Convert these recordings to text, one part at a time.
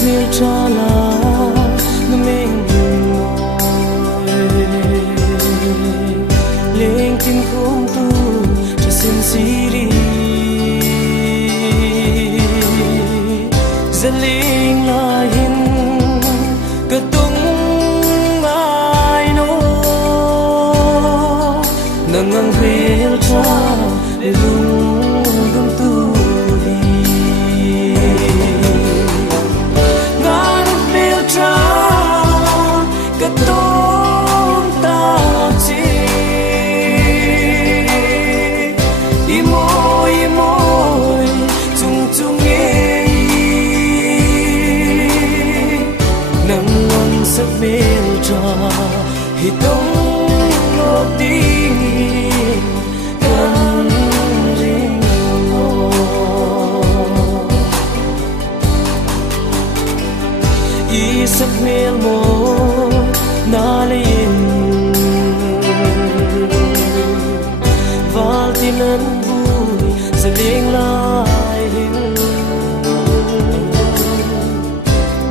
Hmeltha la hming leng tin phuoktu cho sin siri zaling la hin ka tung ai no nang ang Hmeltha le lung dum tu Hmeltha hi tông lộc tiếng căn ring ngô y sắc mel mo na liem val tin an vui sa leng lai hin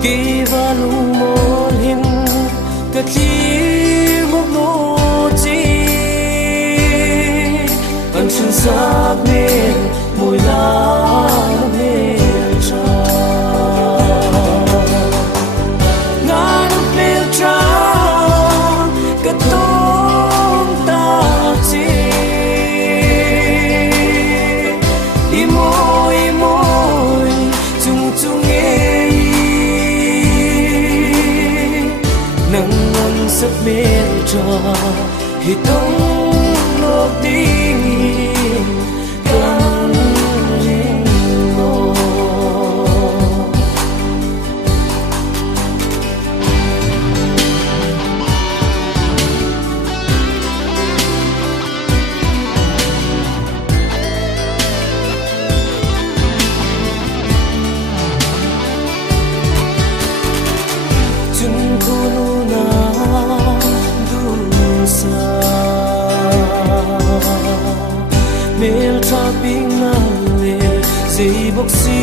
ki valung mo cái chi ngốc nô chi ăn chân sắc bên môi lá Hmeltha ngàn Hmeltha cái tôm ta chi đi môi chung chung nghe nắng sắc Hmeltha hi tông lộc tiếng căn ring ngô chun khu na Hmeltha ping le zai bok si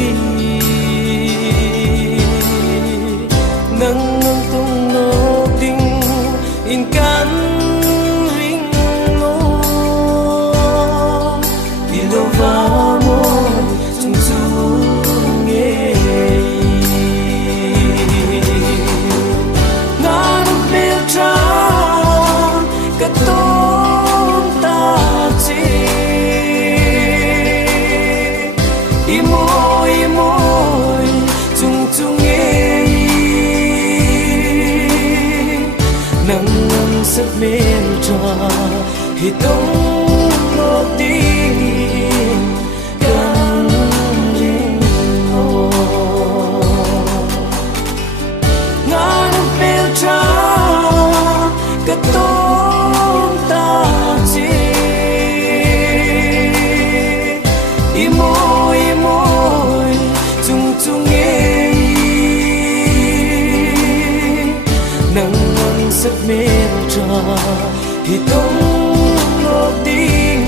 nang nang tung no ting in kan ring no ilova mo chung chung nghe ngan Hmeltha ka tôm ta chi môi chung chung nghe nắng nắng sắc Hmeltha hi tông lộc tiếng căn ring ngô ngàn Hmeltha cái tôm ta chi môi chung chung nghe nắng nắng sắc Hmeltha hi tông lộc tiếng